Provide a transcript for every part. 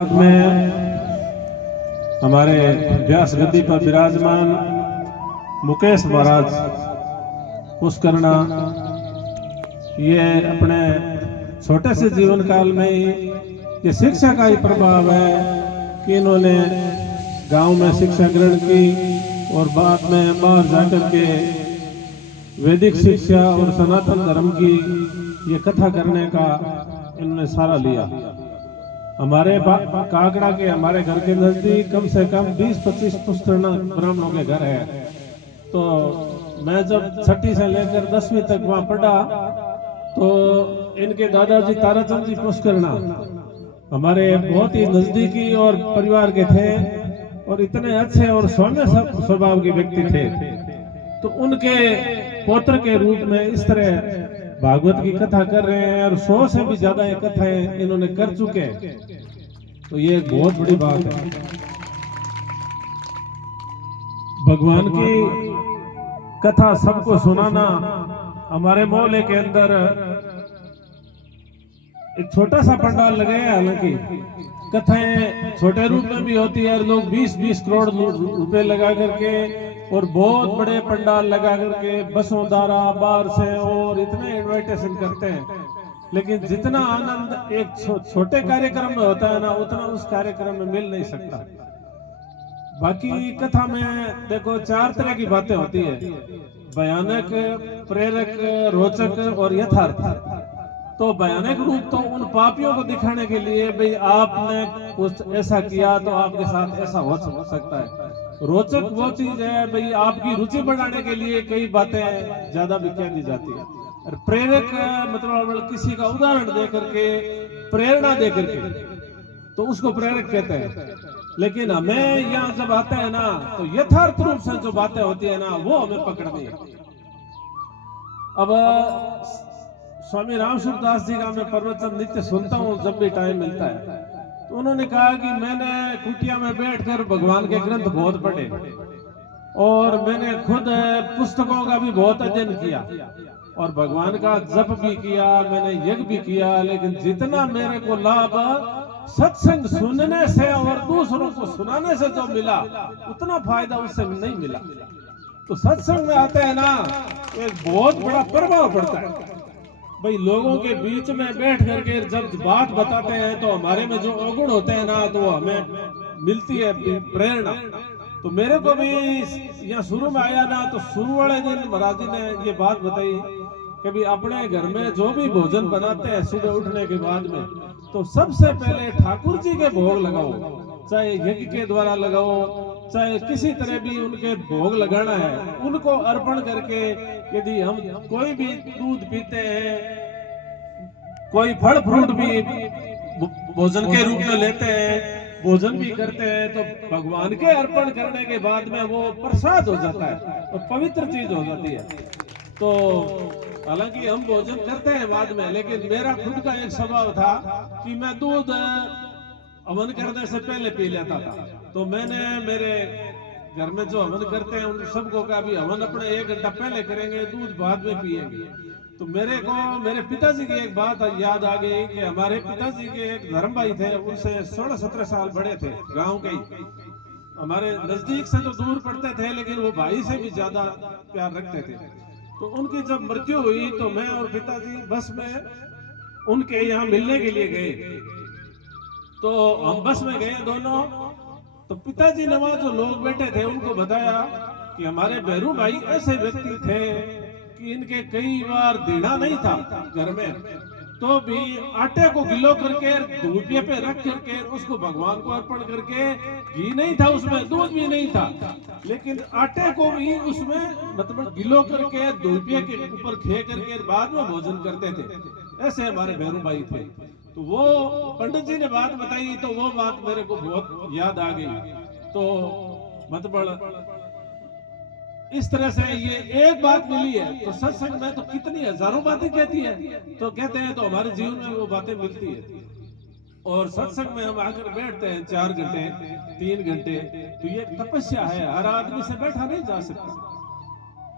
में हमारे व्यास गद्दी पर विराजमान मुकेश महाराज पुष्करणा, ये अपने छोटे से जीवन काल में ही ये शिक्षा का ही प्रभाव है कि इन्होंने गांव में शिक्षा ग्रहण की और बाद में बाहर जाकर के वैदिक शिक्षा और सनातन धर्म की ये कथा करने का इन्होंने सहारा लिया। हमारे काकड़ा के हमारे घर के नजदीक कम से कम 20-25 पुष्करणा ब्राह्मणों के घर है। तो मैं जब 6वीं से लेकर 10वीं तक वहां पढ़ा तो इनके दादाजी ताराचंद जी पुष्करणा हमारे बहुत ही नजदीकी और परिवार के थे और इतने अच्छे और सौम्य स्वभाव के व्यक्ति थे। तो उनके पौत्र के रूप में इस तरह भागवत की कथा कर रहे हैं और 100 से भी ज्यादा ये कथाएं इन्होंने कर चुके हैं, तो ये एक बहुत बड़ी बात है। भगवान की कथा सबको सुनाना हमारे मोहल्ले के अंदर एक छोटा सा पंडाल लगाया, हालांकि कथाएं छोटे रूप में भी होती है। लोग 20-20 करोड़ रुपए लगा करके और बहुत बड़े पंडाल लगा करके बसों द्वारा बाहर से और इतने इनविटेशन करते हैं, लेकिन जितना आनंद एक छोटे कार्यक्रम में होता है ना, उतना उस कार्यक्रम में मिल नहीं सकता। बाकी कथा में देखो 4 तरह की बातें होती है, भयानक, प्रेरक, रोचक और यथार्थ। तो भयानक रूप तो उन पापियों को दिखाने के लिए, भाई आपने कुछ ऐसा किया तो आपके साथ ऐसा हो सकता है। रोचक वो चीज है भाई आपकी रुचि बढ़ाने के लिए कई बातें ज्यादा भी कह दी जाती है। और प्रेरक मतलब किसी का उदाहरण दे करके, प्रेरणा दे करके, तो उसको प्रेरक कहते हैं। लेकिन हमें यहाँ जब आता है ना, तो यथार्थ रूप से जो बातें होती है ना, वो हमें पकड़नी है। अब स्वामी राम सूरदास जी का मैं प्रवचन नित्य सुनता हूँ जब भी टाइम मिलता है। तो उन्होंने कहा कि मैंने कुटिया में बैठकर भगवान के ग्रंथ बहुत पढ़े और मैंने खुद पुस्तकों का भी बहुत अध्ययन किया और भगवान का जप भी किया, मैंने यज्ञ भी किया, लेकिन जितना मेरे को लाभ सत्संग सुनने से और दूसरों को सुनाने से जो मिला, उतना फायदा उससे नहीं मिला। तो सत्संग में आते हैं ना, एक बहुत बड़ा प्रभाव पड़ता है भाई। लोगों के बीच में बैठ करके जब बात बताते हैं तो हमारे में जो अवगुण होते हैं ना, तो हमें मिलती है प्रेरणा। तो मेरे को भी यहाँ शुरू में आया ना, तो शुरू वाले दिन महाराज जी ने ये बात बताई कि भी अपने घर में जो भी भोजन बनाते हैं सुबह उठने के बाद में, तो सबसे पहले ठाकुर जी के भोग लगाओ, चाहे यज्ञ के द्वारा लगाओ, चाहे किसी तरह भी उनके भोग लगाना है, उनको अर्पण करके। यदि हम कोई भी दूध पीते हैं, कोई फल फ्रूट भी भोजन के रूप में लेते हैं, भोजन भी करते हैं, तो भगवान के अर्पण करने के बाद में वो प्रसाद हो जाता है और पवित्र चीज हो जाती है। तो हालांकि हम भोजन करते हैं बाद में, लेकिन मेरा खुद का एक स्वभाव था कि मैं दूध हवन करने से पहले पी लेता था। तो मैंने मेरे घर में जो हवन करते हैं उन सबको कहा भी हवन अपने 1 घंटा पहले करेंगे, दूध बाद में पिएंगे। तो मेरे को मेरे पिताजी की एक बात याद आ गई कि हमारे पिताजी के एक धर्म भाई थे, उनसे 16-17 साल बड़े थे, गांव के ही, हमारे नजदीक से तो दूर पड़ते थे, लेकिन वो भाई से भी ज्यादा प्यार रखते थे। तो उनकी जब मृत्यु हुई तो मैं और पिताजी बस में उनके यहाँ मिलने के लिए गए। तो हम बस में गए दोनों। तो पिताजी ने वहां जो लोग बैठे थे उनको बताया कि हमारे भैरू भाई ऐसे व्यक्ति थे कि इनके कई बार दीना नहीं था घर में, तो भी आटे को गिलो करके धूपिया पे रख करके उसको भगवान को अर्पण करके, घी नहीं था उसमें, दूध भी नहीं था, लेकिन आटे को भी उसमें मतलब गिलो करके धूपिया के ऊपर खे करके बाद में भोजन करते थे। ऐसे हमारे भैरू भाई थे। तो वो पंडित जी ने बात बताई, तो वो बात मेरे को बहुत याद आ गई। तो मतलब इस तरह से ये एक बात मिली है, तो सत्संग में तो कितनी हजारों बातें कहती है, तो कहते हैं तो हमारे जीवन में वो बातें मिलती है। और सत्संग में हम आकर बैठते हैं 4 घंटे 3 घंटे, तो ये तपस्या है, हर आदमी से बैठा नहीं जा सकता।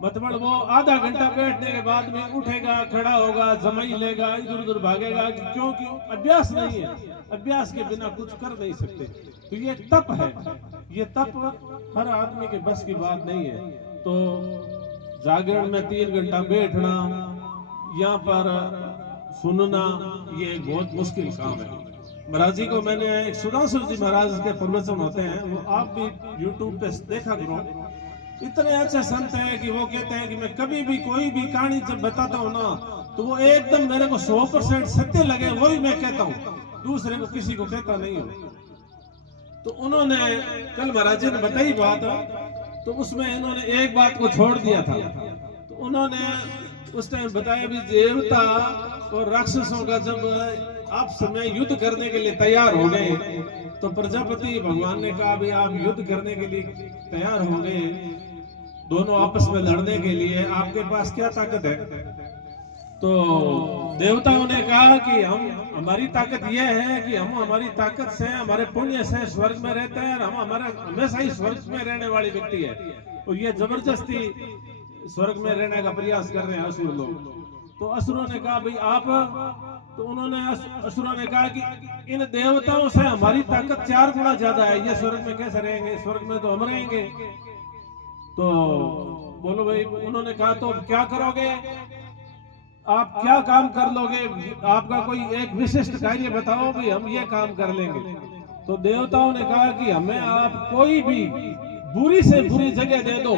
मतलब वो आधा घंटा बैठने के बाद में उठेगा, खड़ा होगा, जमाई लेगा, इधर उधर भागेगा, क्योंकि अभ्यास नहीं है। अभ्यास के बिना कुछ कर नहीं सकते। तो ये तप है, ये तप हर आदमी के बस की बात नहीं है। तो जागरण में 3 घंटा बैठना, यहाँ पर सुनना, ये एक बहुत मुश्किल काम है। महाराज जी को मैंने एक सुधांशु जी महाराज के प्रवचन होते हैं, वो आप भी YouTube पे देखा करो। इतने अच्छे संत हैं कि वो कहते हैं कि मैं कभी भी कोई भी कहानी जब बताता हूँ ना, तो वो एकदम मेरे को 100% सत्य लगे, वही मैं कहता हूँ, दूसरे को किसी को कहता नहीं हूँ। तो उन्होंने कल महाराज जी ने बताई बात, तो उसमें इन्होंने एक बात को छोड़ दिया था। तो उन्होंने उस टाइम बताया भी देवता और राक्षसों का जब आप समय युद्ध करने के लिए तैयार हो गए, तो प्रजापति भगवान ने कहा भी आप युद्ध करने के लिए तैयार हो गए, दोनों आपस में लड़ने के लिए, आपके पास क्या ताकत है? तो देवताओं ने कहा कि हमारी ताकत यह है कि हम हमारी ताकत से, हमारे पुण्य से स्वर्ग में रहते हैं, हम हमारे हमेशा ही स्वर्ग में रहने वाली व्यक्ति है, और ये जबरदस्ती स्वर्ग में रहने का प्रयास कर रहे हैं असुर लोग। तो असुरों ने कहा भाई आप, तो उन्होंने असुरों ने कहा कि इन देवताओं से हमारी ताकत 4 गुना ज्यादा है, ये स्वर्ग में कैसे रहेंगे? स्वर्ग में तो हम रहेंगे। तो बोलो भाई, उन्होंने कहा तो क्या करोगे आप, क्या काम कर लोगे? आपका कोई एक विशिष्ट कार्य बताओ भी, हम ये काम कर लेंगे। तो देवताओं ने कहा कि हमें आप कोई भी बुरी से बुरी जगह दे दो,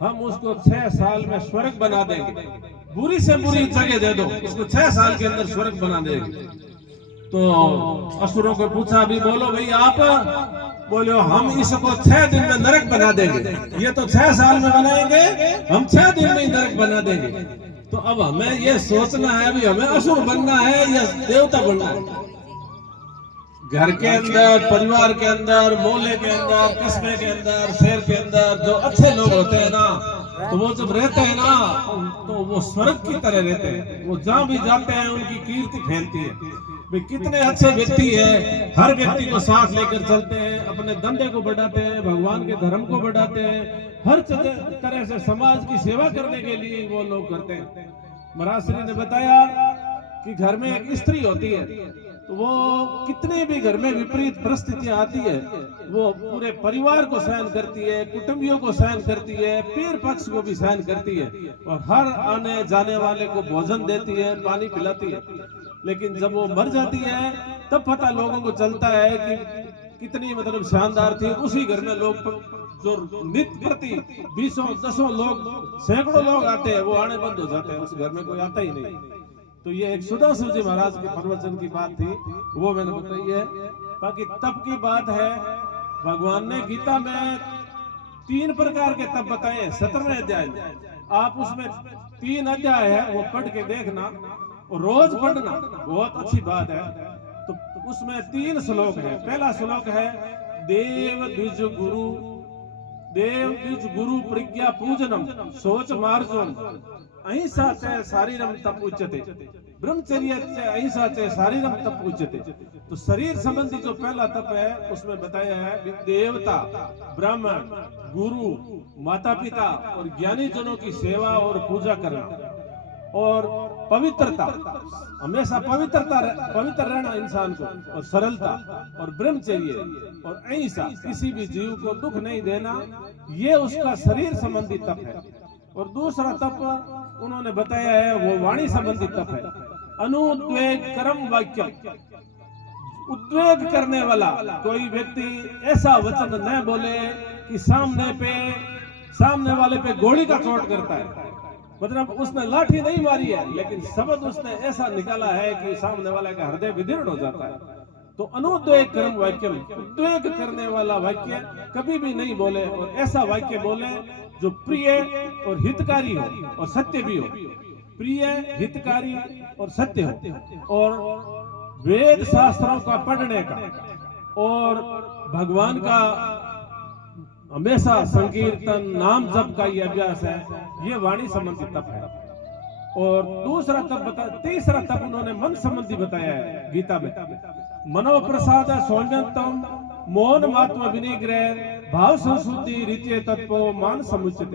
हम उसको 6 साल में स्वर्ग बना देंगे। बुरी से बुरी जगह दे दो, उसको 6 साल के अंदर स्वर्ग बना देंगे। तो असुरों को पूछा भी, बोलो भाई आप, बोलो हम इसको 6 दिन में नरक बना देंगे। ये तो 6 साल में बनाएंगे, हम 6 दिन में ही नरक बना देंगे। तो अब हमें ये सोचना है भी हमें असुर बनना है या देवता बनना है। घर के अंदर, परिवार के अंदर, मोहल्ले के अंदर, कस्बे के अंदर, शहर के अंदर जो अच्छे लोग होते हैं ना, तो वो जब रहते हैं ना, तो वो स्वर्ग की तरह रहते हैं। वो जहां भी जाते हैं उनकी कीर्ति फैलती है। वे कितने अच्छे व्यक्ति है, हर व्यक्ति को साथ लेकर चलते हैं, अपने धंधे को बढ़ाते हैं, भगवान के धर्म को बढ़ाते हैं, हर तरह से समाज की सेवा करने के लिए वो लोग करते हैं। महाराज श्री ने बताया कि घर में एक स्त्री होती है, तो वो कितनी भी घर में विपरीत परिस्थितियां आती है, वो पूरे परिवार को सहन करती है, कुटुंबियों को सहन करती है, पीर पक्ष को भी सहन करती है, और हर आने जाने वाले को भोजन देती है, पानी पिलाती है। लेकिन जब वो मर जाती है तब पता लोगों को चलता है कि कितनी मतलब शानदार थी। उसी घर में लोग जो नित्य प्रति 20-10 लोग, सैकड़ों लोग आते हैं, वो आने बंद हो जाते हैं, उस घर में कोई आता ही नहीं। तो ये एक सुधांशु जी महाराज के प्रवचन की बात थी, वो मैंने बताई है। बाकी तप की बात है, भगवान ने गीता में 3 प्रकार के तप बताए हैं 17वें अध्याय में। आप उसमें 3 अध्याय है, वो पढ़ के देखना और रोज पढ़ना, बहुत अच्छी बात है। तो उसमें 3 श्लोक है। पहला श्लोक है देव द्विज गुरु प्रज्ञा पूजनम सोच मार्जोम अहिंसा च शारीरम तप उच्यते ब्रह्मचर्य च अहिंसा च शारीरम तप उच्यते। तो शरीर संबंधी जो पहला तप है उसमें बताया है देवता, ब्राह्मण, गुरु, माता पिता और ज्ञानी जनों की सेवा और पूजा करना, और पवित्रता, हमेशा पवित्र रहना इंसान को, और सरलता, और ब्रह्मचर्य और अहिंसा, किसी भी जीव को दुख नहीं देना, ये उसका शरीर संबंधी तप है। और दूसरा तप उन्होंने बताया है वो वाणी संबंधी तप है, अनुद्वेग कर्म वाक्य। उद्वेग करने वाला कोई व्यक्ति ऐसा वचन न बोले कि सामने वाले पे गोली का चोट करता है, मतलब उसने लाठी नहीं मारी है लेकिन शब्द उसने ऐसा निकाला है कि सामने वाले का हृदय विदीर्ण हो जाता है। तो अनुद्वेग कर्म वाक्य, उद्वेग करने वाला वाक्य कभी भी नहीं बोले, और ऐसा वाक्य बोले जो प्रिय और हितकारी हो और सत्य भी हो। प्रिय, हितकारी और सत्य हो, और वेद शास्त्रों का पढ़ने का और भगवान का हमेशा संकीर्तन नाम जप का ये अभ्यास है, ये वाणी संबंधी तप है। और दूसरा तप तीसरा तप उन्होंने मन संबंधी बताया है गीता में, मनोप्रसाद सौम्यतम मौन मात्म विनिग्रह भाव संशुद्धि रीत्य तत्व मान समुचित।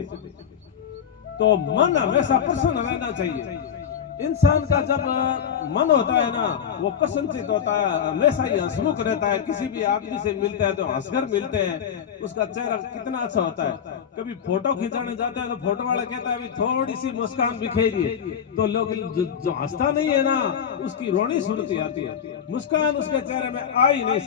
तो मन हमेशा प्रसन्न रहना चाहिए, इंसान का जब मन होता है ना, वो प्रसन्नचित होता है, हमेशा ही हंसमुख रहता है। किसी भी आदमी से मिलते हैं तो हंसकर मिलते हैं, उसका चेहरा कितना अच्छा होता है। कभी फोटो खिंचाने जाते हैं तो फोटो वाला कहता है अभी थोड़ी सी मुस्कान बिखेरिए, तो लोग जो हंसता नहीं है ना, उसकी रोनी सुनती आती है, मुस्कान उसके चेहरे में आ ही नहीं सकती।